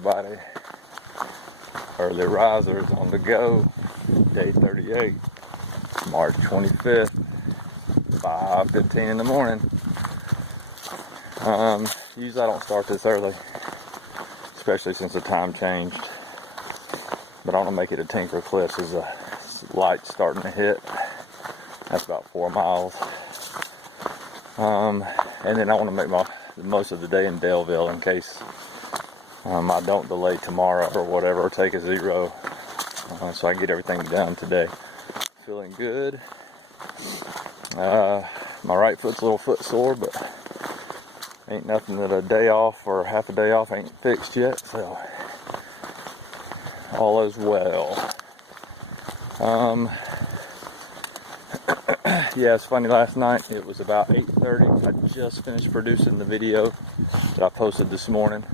everybody. Early risers on the go. Day 38, March 25th, 5:15 in the morning. Usually I don't start this early, especially since the time changed. But I want to make it to Tinker Cliffs as the light's starting to hit. That's about 4 miles. And then I want to make the most of the day in Daleville in case I don't delay tomorrow or whatever, or take a zero, so I can get everything done today. Feeling good. My right foot's a little foot sore, but ain't nothing that a day off or half a day off ain't fixed yet, so all is well. Yeah, it's funny, last night it was about 8:30. I just finished producing the video that I posted this morning.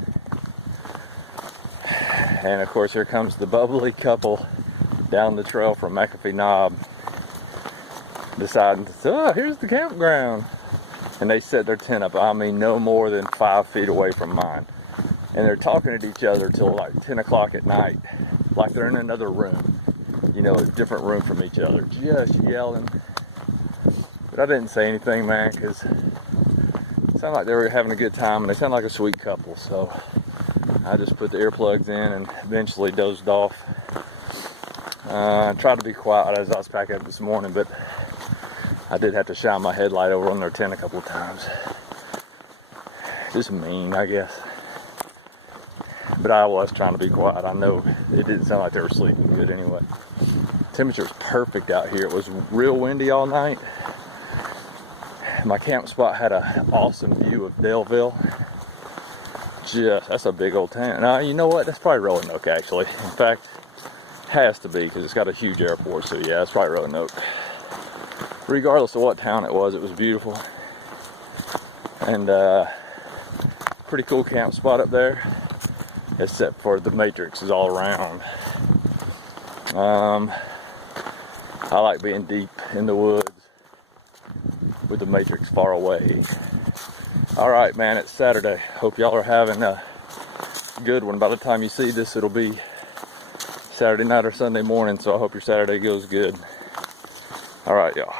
And of course here comes the bubbly couple down the trail from McAfee Knob, deciding to say, oh, here's the campground. And they set their tent up, I mean, no more than 5 feet away from mine. And they're talking at each other till like 10 o'clock at night, like they're in another room, you know, a different room from each other, just yelling. But I didn't say anything, man, because it sounded like they were having a good time, and they sound like a sweet couple, so I just put the earplugs in and eventually dozed off. I tried to be quiet as I was packing up this morning, but I did have to shine my headlight over on their tent a couple of times. Just mean, I guess. But I was trying to be quiet. I know it didn't sound like they were sleeping good anyway. Temperature's perfect out here. It was real windy all night. My camp spot had an awesome view of Daleville. That's a big old tent. Now, you know what? That's probably Roanoke, actually. In fact, has to be, because it's got a huge airport. So yeah, it's probably Roanoke. Regardless of what town it was beautiful. And pretty cool camp spot up there, except for the matrix is all around. I like being deep in the woods with the matrix far away. Alright, man, it's Saturday. Hope y'all are having a good one. By the time you see this, it'll be Saturday night or Sunday morning, so I hope your Saturday goes good. Alright, y'all.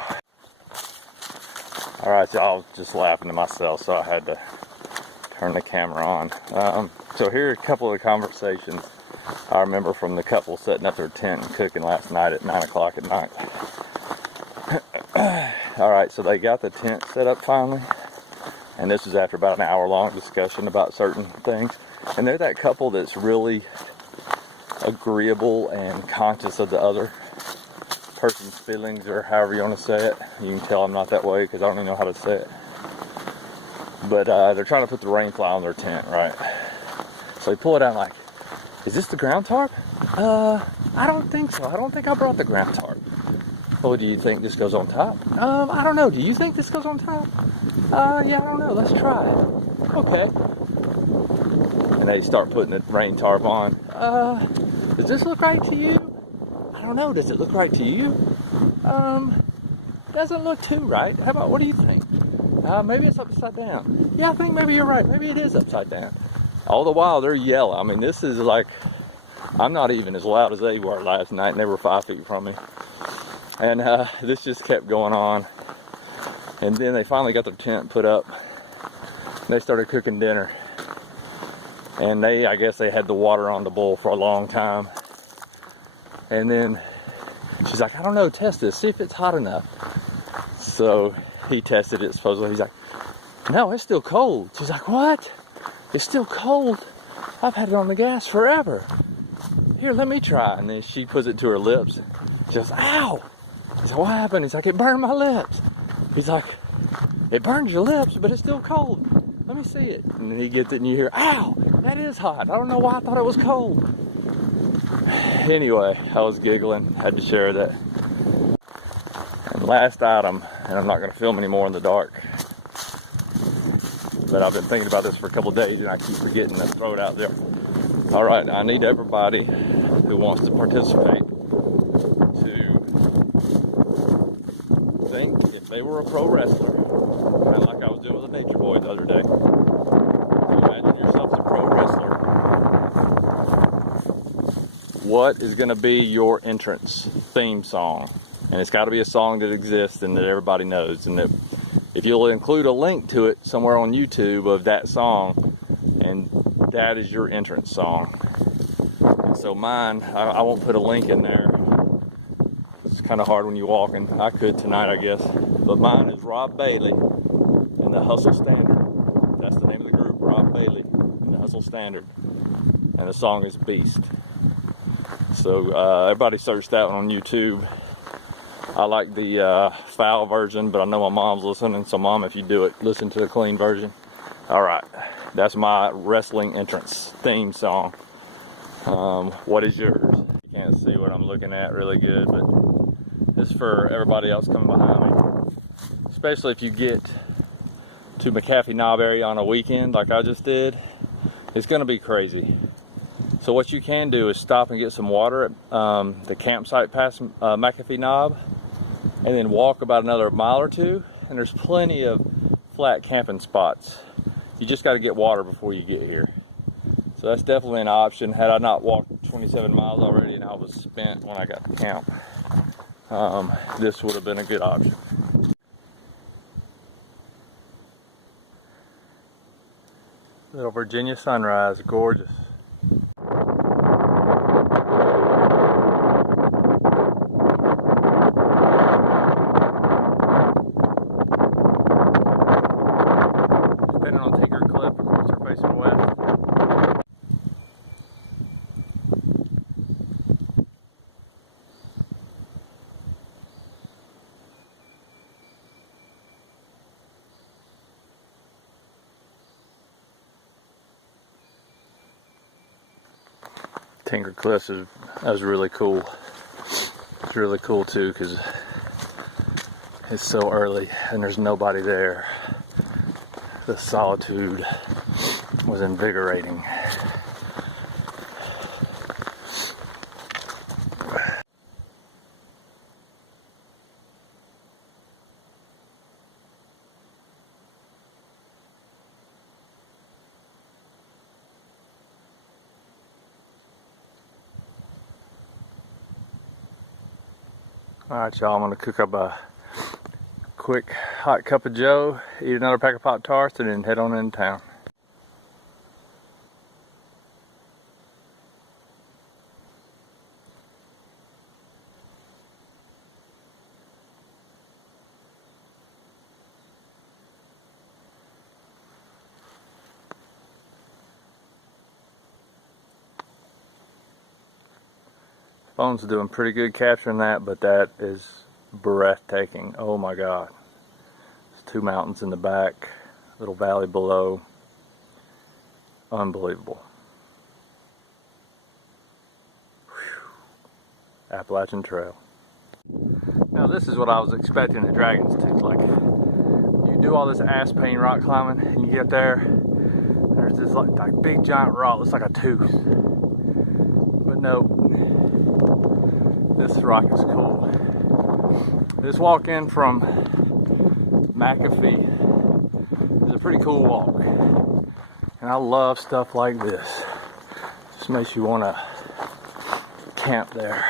Alright, y'all, I was just laughing to myself, so I had to turn the camera on. So here are a couple of conversations I remember from the couple setting up their tent and cooking last night at 9 o'clock at night. Alright, so they got the tent set up finally. And this was after about an hour-long discussion about certain things. And they're that couple that's really agreeable and conscious of the other person's feelings, or however you want to say it. You can tell I'm not that way because I don't even know how to say it. But they're trying to put the rain fly on their tent, right? So they pull it out like, is this the ground tarp? I don't think so. I don't think I brought the ground tarp. Oh, do you think this goes on top? I don't know. Do you think this goes on top? Yeah, I don't know. Let's try it. Okay. And they start putting the rain tarp on. Does this look right to you? I don't know. Does it look right to you? Doesn't look too right. How about, what do you think? Maybe it's upside down. Yeah, I think maybe you're right. Maybe it is upside down. All the while, they're yelling. I mean, this is like, I'm not even as loud as they were last night, and they were 5 feet from me. And this just kept going on. And then they finally got their tent put up. They started cooking dinner. And I guess they had the water on the boil for a long time. And then she's like, I don't know, test this, see if it's hot enough. So he tested it supposedly. He's like, no, it's still cold. She's like, what? It's still cold? I've had it on the gas forever. Here, let me try. And then she puts it to her lips. She goes, ow! He's like, what happened? He's like, it burned my lips. He's like, it burned your lips, but it's still cold. Let me see it. And then he gets it and you hear, ow, that is hot. I don't know why I thought it was cold. Anyway, I was giggling, had to share that. And last item, and I'm not going to film anymore in the dark, but I've been thinking about this for a couple of days and I keep forgetting to throw it out there. All right, I need everybody who wants to participate to think if they were a pro wrestler, kind of like I was doing with the Nature Boy the other day. So imagine yourself as a pro wrestler what is going to be your entrance theme song? And it's got to be a song that exists and that everybody knows, and that if you'll include a link to it somewhere on YouTube of that song, and that is your entrance song. So mine, I won't put a link in there. It's kind of hard when you're walking. I could tonight, I guess. But mine is Rob Bailey and the Hustle Standard. That's the name of the group, Rob Bailey and the Hustle Standard. And the song is Beast. So everybody search that one on YouTube. I like the foul version, but I know my mom's listening. So Mom, if you do it, listen to the clean version. All right, that's my wrestling entrance theme song. What is yours? You can't see what I'm looking at really good, but it's for everybody else coming behind me. Especially if you get to McAfee Knob area on a weekend like I just did, it's gonna be crazy. So what you can do is stop and get some water at the campsite past McAfee Knob, and then walk about another mile or two, and there's plenty of flat camping spots. You just got to get water before you get here. So that's definitely an option. Had I not walked 27 miles already and I was spent when I got to camp, this would have been a good option. Little Virginia sunrise, gorgeous. Tinker Cliffs is really cool. It's really cool too because it's so early and there's nobody there. The solitude was invigorating. Alright y'all, I'm going to cook up a quick hot cup of joe, eat another pack of Pop-Tarts, and then head on into town. Phone's doing pretty good capturing that, but that is breathtaking. Oh my God. There's two mountains in the back, little valley below. Unbelievable. Whew. Appalachian Trail. Now this is what I was expecting the Dragon's Tooth. Like, you do all this ass pain rock climbing and you get there, there's this like big giant rock, looks like a tooth. But no. This rock is cool. This walk in from McAfee is a pretty cool walk. And I love stuff like this. Just makes you want to camp there.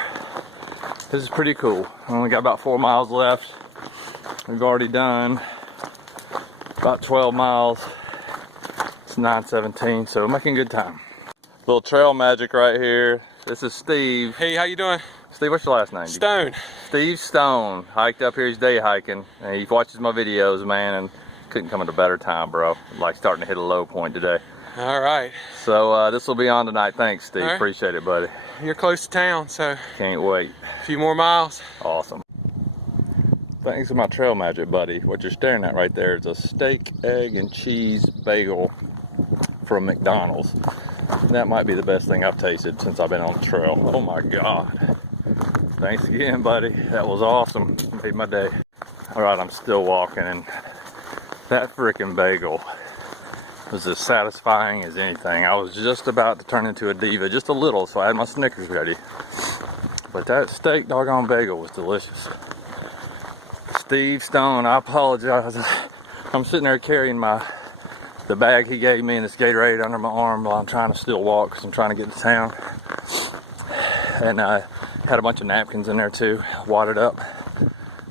This is pretty cool. I only got about 4 miles left. We've already done about 12 miles. It's 9:17, so making good time. Little trail magic right here. This is Steve. Hey, how you doing? Steve, what's your last name? Stone. Steve Stone. Hiked up here, he's day hiking. And he watches my videos, man, and couldn't come at a better time, bro. Like starting to hit a low point today. All right. So this will be on tonight. Thanks, Steve. Right. Appreciate it, buddy. You're close to town, so. Can't wait. A few more miles. Awesome. Thanks to my trail magic, buddy. What you're staring at right there is a steak, egg, and cheese bagel from McDonald's. That might be the best thing I've tasted since I've been on the trail. Oh my God. Thanks again, buddy. That was awesome. Made my day. All right, I'm still walking, and that freaking bagel was as satisfying as anything. I was just about to turn into a diva, just a little, so I had my Snickers ready. But that steak doggone bagel was delicious. Steve Stone, I apologize. I'm sitting there carrying the bag he gave me and this Gatorade under my arm while I'm trying to still walk because I'm trying to get to town. and I had a bunch of napkins in there too, wadded up.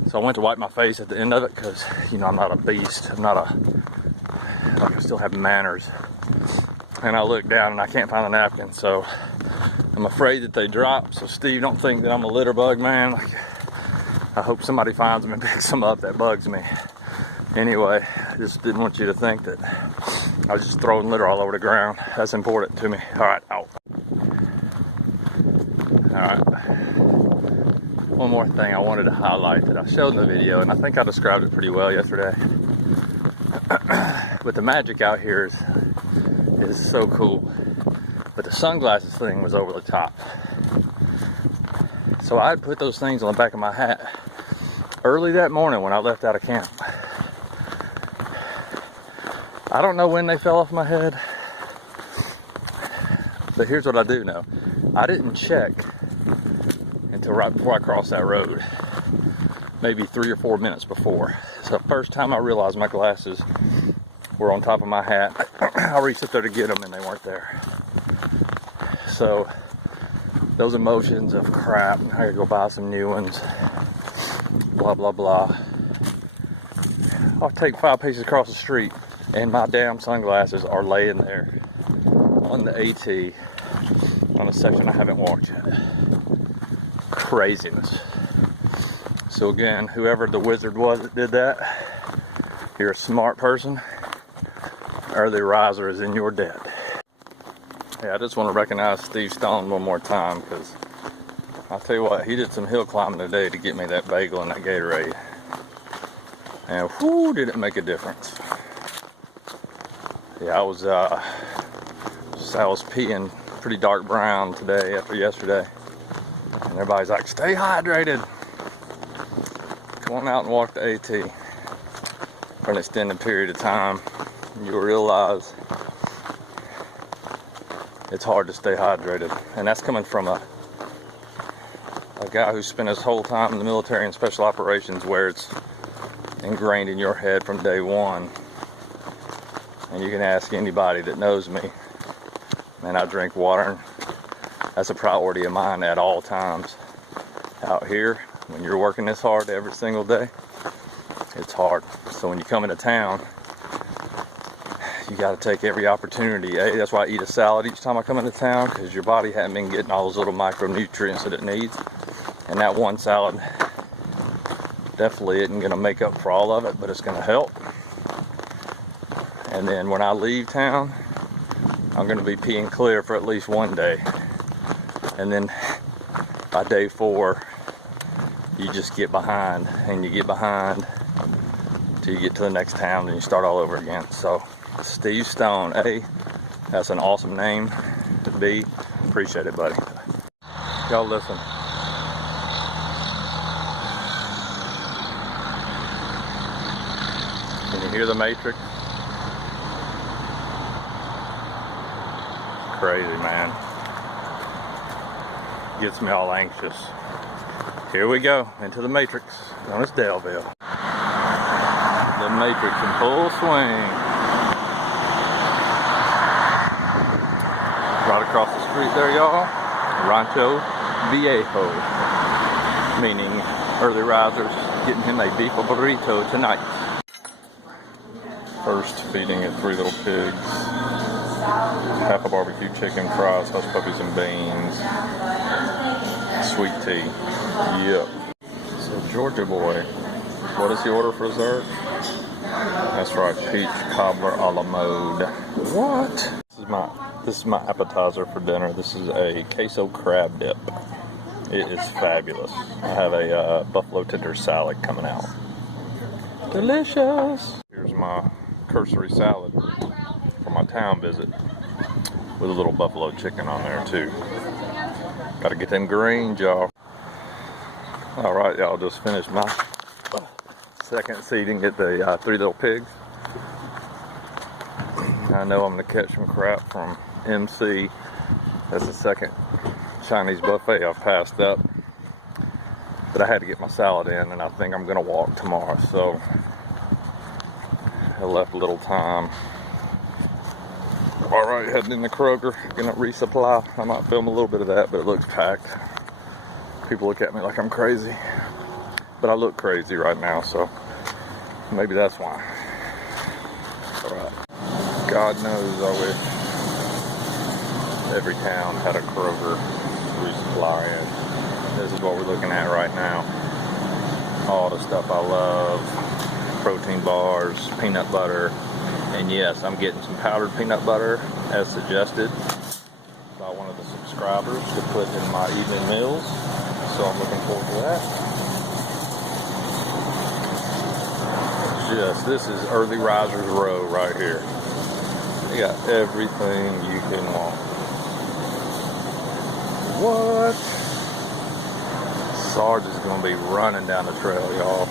So I went to wipe my face at the end of it because, you know, I'm not a beast. I still have manners. And I look down and I can't find the napkin, so I'm afraid that they drop. So Steve, don't think that I'm a litter bug, man. Like, I hope somebody finds them and picks them up. That bugs me. Anyway, I just didn't want you to think that I was just throwing litter all over the ground. That's important to me. All right, out. All right. One more thing I wanted to highlight that I showed in the video, and I think I described it pretty well yesterday. But the magic out here is so cool. But the sunglasses thing was over the top. So I'd put those things on the back of my hat early that morning when I left out of camp. I don't know when they fell off my head, but here's what I do know. I didn't check until right before I crossed that road, maybe 3 or 4 minutes before. So the first time I realized my glasses were on top of my hat, I reached up there to get them and they weren't there. So those emotions of crap, I gotta go buy some new ones, blah blah blah. I'll take 5 paces across the street and my damn sunglasses are laying there on the AT on a section I haven't walked yet. Craziness. So again, whoever the wizard was that did that, you're a smart person. Early riser is in your debt. Yeah, I just want to recognize Steve Stone one more time, because I'll tell you what, he did some hill climbing today to get me that bagel and that Gatorade. And whoo, did it make a difference. Yeah, I was peeing pretty dark brown today after yesterday. And everybody's like, stay hydrated. Come on out and walk the AT for an extended period of time. You'll realize it's hard to stay hydrated. And that's coming from a guy who spent his whole time in the military and special operations, where it's ingrained in your head from day one. And you can ask anybody that knows me, and I drink water. That's a priority of mine at all times. Out here, when you're working this hard every single day, it's hard. So when you come into town, you got to take every opportunity. That's why I eat a salad each time I come into town, because your body hasn't been getting all those little micronutrients that it needs. And that one salad definitely isn't going to make up for all of it, but it's going to help. And then when I leave town, I'm going to be peeing clear for at least one day. And then by day 4, you just get behind, and you get behind till you get to the next town, and you start all over again. So Steve Stone, A, that's an awesome name. B, appreciate it, buddy. Y'all listen. Can you hear the Matrix? Crazy, man. Gets me all anxious. Here we go, into the Matrix, known as Daleville. The Matrix in full swing. Right across the street there, y'all, Rancho Viejo, meaning early risers getting him a beef burrito tonight. First feeding at 3 little pigs, half a barbecue chicken, fries, hush puppies, and beans, sweet tea. Yep. So Georgia boy, what does he order for dessert? That's right, peach cobbler a la mode. What? This is my appetizer for dinner. This is a queso crab dip. It is fabulous. I have a buffalo tender salad coming out. Delicious. Here's my cursory salad for my town visit, with a little buffalo chicken on there too. Gotta get them greens, y'all. Alright, y'all, just finished my second seating at the 3 little pigs. I know I'm gonna catch some crap from MC. That's the second Chinese buffet I've passed up. But I had to get my salad in, and I think I'm gonna walk tomorrow, so I left a little time. Alright, heading in the Kroger, gonna resupply. I might film a little bit of that, but it looks packed. People look at me like I'm crazy. But I look crazy right now, so maybe that's why. Alright. God knows I wish every town had a Kroger resupply, and this is what we're looking at right now. All the stuff I love. Protein bars, peanut butter, and yes, I'm getting some powdered peanut butter as suggested by one of the subscribers to put in my evening meals, so I'm looking forward to that. Yes, this is Early Risers Row right here. You got everything you can want. What? Sarge is going to be running down the trail, y'all.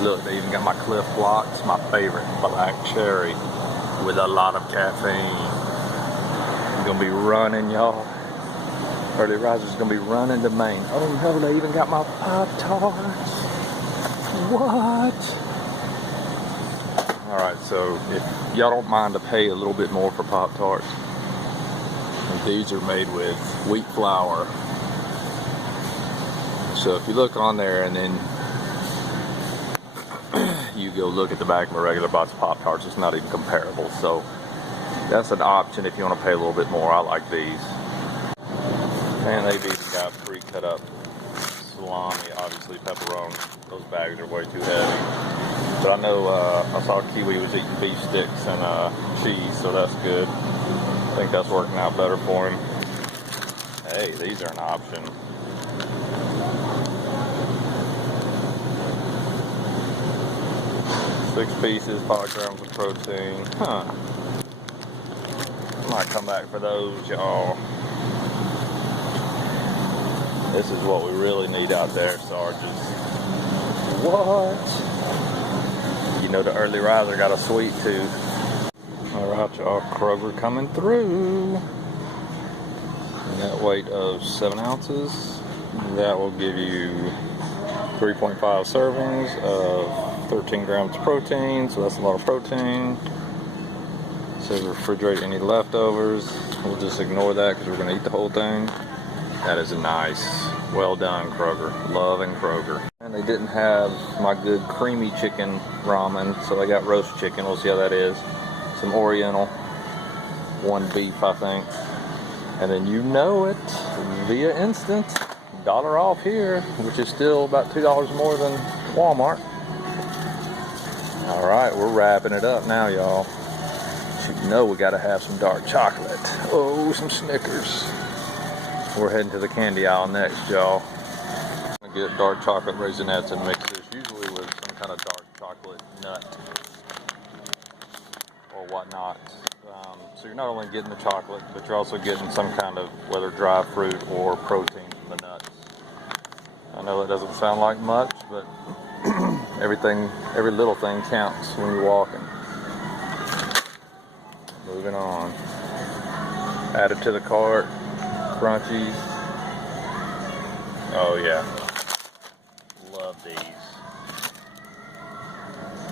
Look, they even got my Cliff Blocks, my favorite, black cherry with a lot of caffeine. I'm going to be running, y'all. Early Risers going to be running to Maine. Oh no, they even got my Pop-Tarts. What? Alright, so if y'all don't mind to pay a little bit more for Pop-Tarts, these are made with wheat flour. So if you look on there and then you go look at the back of a regular box of Pop-Tarts, it's not even comparable. So that's an option if you want to pay a little bit more. I like these. And they've even got pre-cut up salami, obviously pepperoni. Those bags are way too heavy. But I know I saw Kiwi was eating beef sticks and cheese, so that's good. I think that's working out better for him. Hey, these are an option. Six pieces, 5 grams of protein. Huh. I might come back for those, y'all. This is what we really need out there, Sarges. What? You know the Early Riser got a sweet tooth. Alright, y'all. Kroger coming through. And that weight of 7 ounces. That will give you 3.5 servings of 13 grams of protein, so that's a lot of protein. It says refrigerate any leftovers. We'll just ignore that because we're going to eat the whole thing. That is nice. Well done, Kroger. Loving Kroger. And they didn't have my good creamy chicken ramen, so they got roast chicken. We'll see how that is. Some Oriental. 1 beef, I think. And then you know it, via instant, $1 off here, which is still about $2 more than Walmart. Alright, we're wrapping it up now, y'all. So you know we gotta have some dark chocolate. Oh, some Snickers. We're heading to the candy aisle next, y'all. I'm gonna get dark chocolate Raisinets and mixes, usually with some kind of dark chocolate nut or whatnot. So you're not only getting the chocolate, but you're also getting some kind of, whether dry fruit or protein from the nuts. I know it doesn't sound like much, but every little thing counts when you're walking. Moving on. Add it to the cart. Crunchies. Oh yeah. Love these.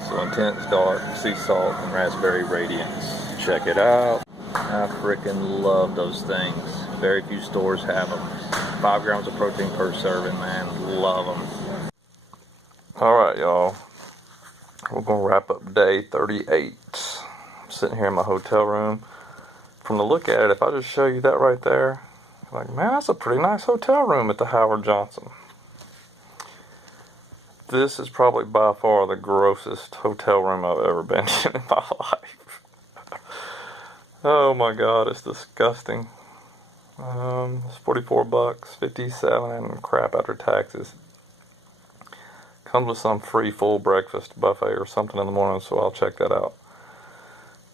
So Intense Dark, Sea Salt, and Raspberry Radiance. Check it out. I freaking love those things. Very few stores have them. 5 grams of protein per serving, man. Love them. Alright, y'all. We're going to wrap up day 38. I'm sitting here in my hotel room. From the look at it, if I just show you that right there, you're like, man, that's a pretty nice hotel room at the Howard Johnson. This is probably by far the grossest hotel room I've ever been in my life. Oh my god, it's disgusting. It's $44, 57 and crap after taxes. Comes with some free full breakfast buffet or something in the morning, so I'll check that out.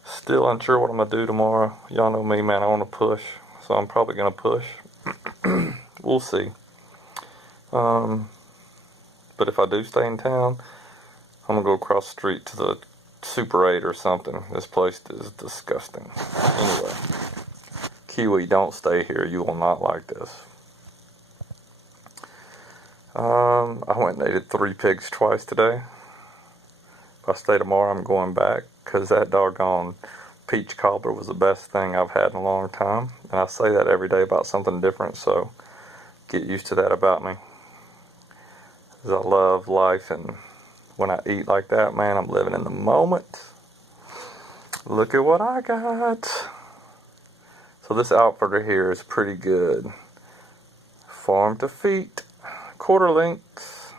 Still unsure what I'm going to do tomorrow. Y'all know me, man, I want to push, so I'm probably going to push. We'll see. But if I do stay in town, I'm going to go across the street to the Super 8 or something. This place is disgusting. Anyway, Kiwi, don't stay here. You will not like this. I went and ate 3 pigs twice today. If I stay tomorrow, I'm going back because that doggone peach cobbler was the best thing I've had in a long time. And I say that every day about something different, so get used to that about me. 'Cause I love life, and when I eat like that, man, I'm living in the moment. Look at what I got. So this outfitter here is pretty good. Farm to feet, quarter length.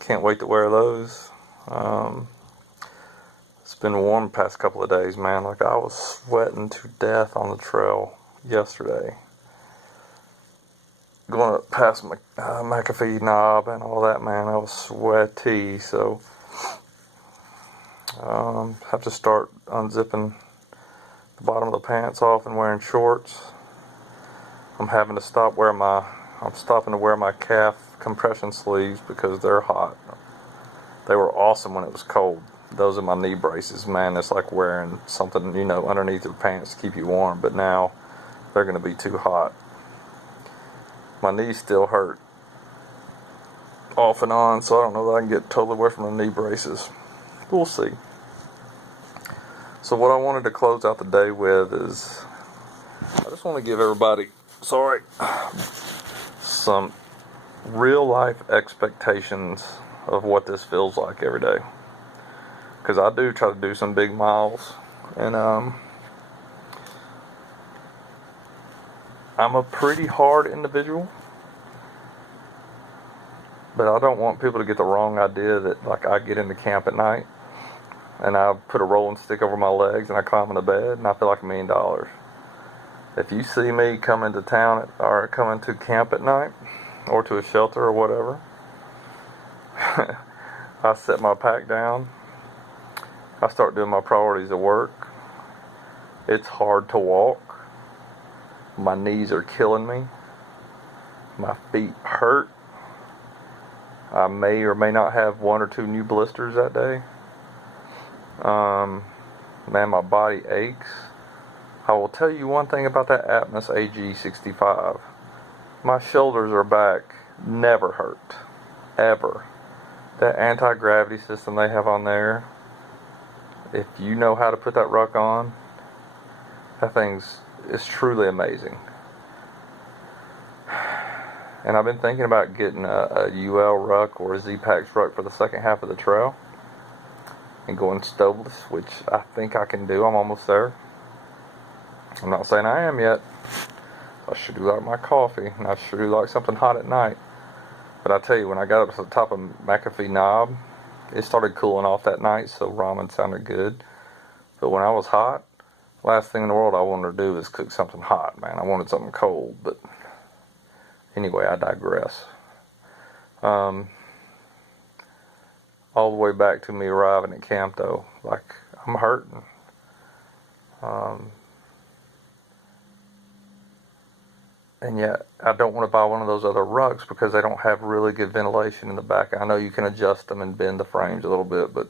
Can't wait to wear those. It's been warm the past couple of days, man. Like, I was sweating to death on the trail yesterday. Going up past McAfee Knob and all that, man, I was sweaty. So have to start unzipping the bottom of the pants off and wearing shorts. I'm having to I'm stopping to wear my calf compression sleeves because they're hot. They were awesome when it was cold. Those are my knee braces, man. It's like wearing something, underneath your pants to keep you warm. But now they're going to be too hot. My knees still hurt off and on, so I don't know that I can get totally away from the knee braces. We'll see. So what I wanted to close out the day with is, I just want to give everybody, some real life expectations of what this feels like every day. Because I do try to do some big miles, and I'm a pretty hard individual, but I don't want people to get the wrong idea that, like, I get into camp at night and I put a rolling stick over my legs and I climb into bed and I feel like $1 million. If you see me come into town or come into camp at night or to a shelter or whatever, I set my pack down, I start doing my priorities of work. It's hard to walk. My knees are killing me. My feet hurt. I may or may not have 1 or 2 new blisters that day. Man, my body aches. I will tell you one thing about that Atmos AG65. My shoulders or back never hurt. Ever. That anti-gravity system they have on there, if you know how to put that ruck on, that thing's truly amazing. And I've been thinking about getting a UL ruck or a Z-Pax ruck for the second half of the trail and going stoveless, which I think I can do. I'm almost there. I'm not saying I am yet. I sure do like my coffee, and I sure do like something hot at night. But I tell you, when I got up to the top of McAfee Knob, it started cooling off that night, so ramen sounded good. But when I was hot, last thing in the world I wanted to do is cook something hot, man. I wanted something cold, but anyway, I digress. All the way back to me arriving at camp, though, like, I'm hurting. And yet, I don't want to buy one of those other rugs because they don't have really good ventilation in the back. I know you can adjust them and bend the frames a little bit, but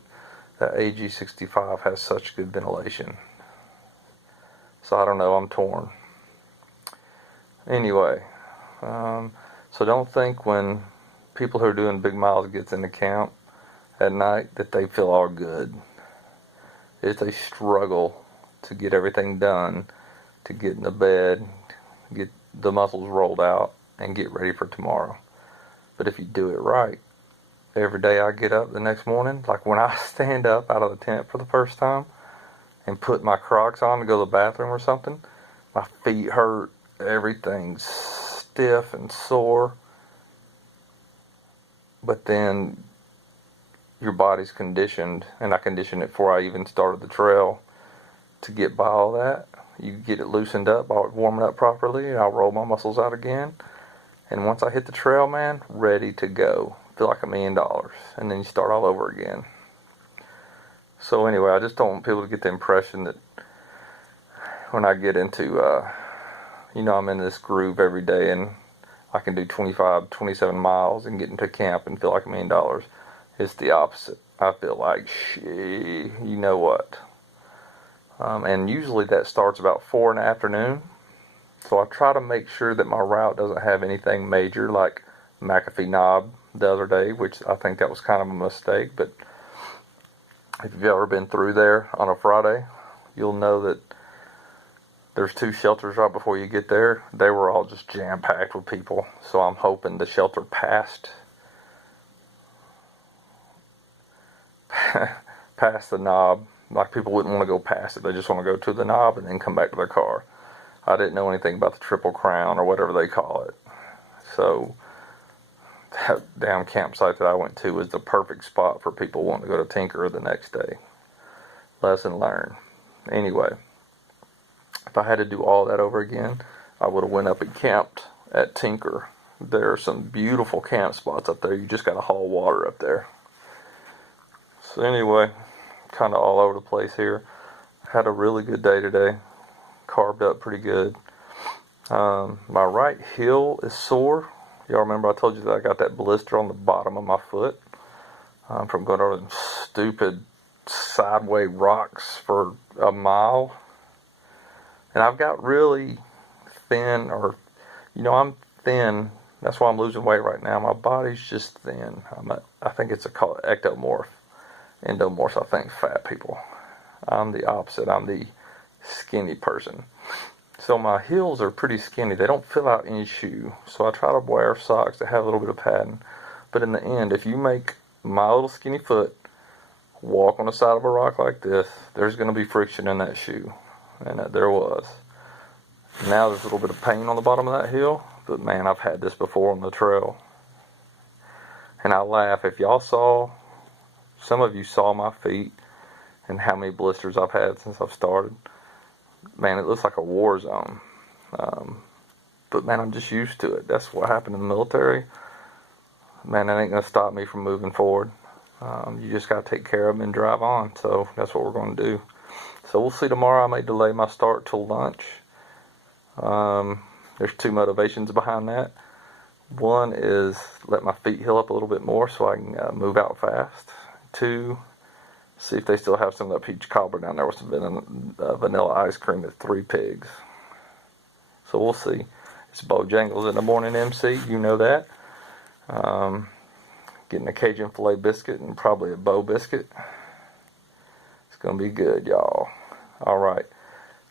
that AG65 has such good ventilation. So I don't know, I'm torn. Anyway, so don't think when people who are doing big miles gets into camp at night that they feel all good. It's a struggle to get everything done, to get in the bed, get the muscles rolled out, and get ready for tomorrow. But if you do it right, every day I get up the next morning, like when I stand up out of the tent for the first time and put my Crocs on to go to the bathroom or something, my feet hurt, everything's stiff and sore. But then your body's conditioned, and I conditioned it before I even started the trail to get by all that. You get it loosened up, I'll warm it up properly, and I'll roll my muscles out again. And once I hit the trail, man, ready to go. Feel like $1 million. And then you start all over again. So anyway, I just don't want people to get the impression that when I get into, I'm in this groove every day and I can do 25, 27 miles and get into camp and feel like $1 million. It's the opposite. I feel like, you know what? And usually that starts about 4 in the afternoon. So I try to make sure that my route doesn't have anything major like McAfee Knob the other day, which I think that was kind of a mistake. But if you've ever been through there on a Friday, you'll know that There's 2 shelters right before you get there. They were all just jam-packed with people. So I'm hoping the shelter past the knob. Like, people wouldn't want to go past it. They just want to go to the knob and then come back to their car. I didn't know anything about the Triple Crown or whatever they call it. So that damn campsite that I went to was the perfect spot for people wanting to go to Tinker the next day. Lesson learned. Anyway, if I had to do all that over again, I would have went up and camped at Tinker. There are some beautiful camp spots up there. You just got to haul water up there. So anyway, kind of all over the place here. Had a really good day today. Carved up pretty good. My right heel is sore. Y'all remember I told you that I got that blister on the bottom of my foot from going over them stupid sideway rocks for a mile. And I've got really thin, I'm thin. That's why I'm losing weight right now. My body's just thin. I think it's called ectomorph. Endomorphs, I think, fat people. I'm the opposite. I'm the skinny person. So my heels are pretty skinny. They don't fill out any shoe. So I try to wear socks that have a little bit of padding. But in the end, if you make my little skinny foot walk on the side of a rock like this, there's going to be friction in that shoe. And there was. Now there's a little bit of pain on the bottom of that heel. But man, I've had this before on the trail. And I laugh. If y'all saw, some of you saw my feet and how many blisters I've had since I've started. Man, it looks like a war zone. But man, I'm just used to it. That's what happened in the military. Man, that ain't going to stop me from moving forward. You just got to take care of them and drive on. So that's what we're going to do. So we'll see tomorrow. I may delay my start till lunch. There's 2 motivations behind that. One is let my feet heal up a little bit more so I can move out fast. 2, see if they still have some of that peach cobbler down there with some vanilla ice cream at 3 Pigs. So we'll see. It's Bojangles in the morning, MC. You know that. Getting a Cajun filet biscuit and probably a Bo biscuit. It's going to be good, y'all. All right.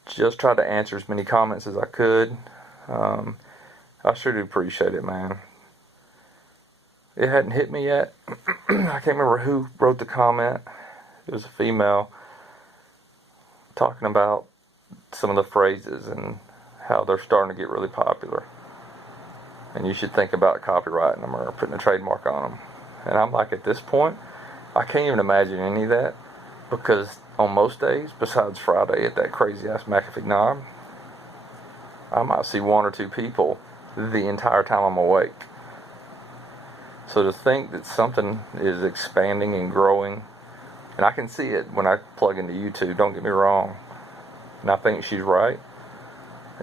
Just tried to answer as many comments as I could. I sure do appreciate it, man. It hadn't hit me yet. I can't remember who wrote the comment. It was a female talking about some of the phrases and how they're starting to get really popular. And you should think about copyrighting them or putting a trademark on them. And I'm like, at this point, I can't even imagine any of that, because on most days, besides Friday at that crazy ass McAfee knob, I might see 1 or 2 people the entire time I'm awake. So to think that something is expanding and growing, and I can see it when I plug into YouTube, don't get me wrong, and I think she's right.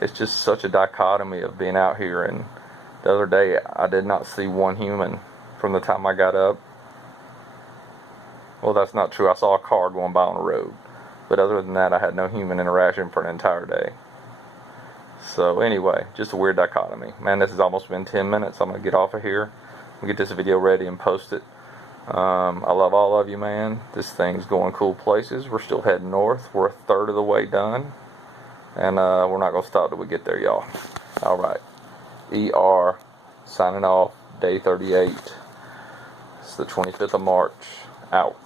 It's just such a dichotomy of being out here. And the other day, I did not see 1 human from the time I got up. Well, that's not true. I saw a car going by on the road. But other than that, I had no human interaction for an entire day. So anyway, just a weird dichotomy. Man, this has almost been 10 minutes. I'm going to get off of here. I'm going to get this video ready and post it. I love all of you, man. This thing's going cool places. We're still heading north. We're a third of the way done. And we're not going to stop till we get there, y'all. All right. ER signing off. Day 38. It's the 25th of March. Out.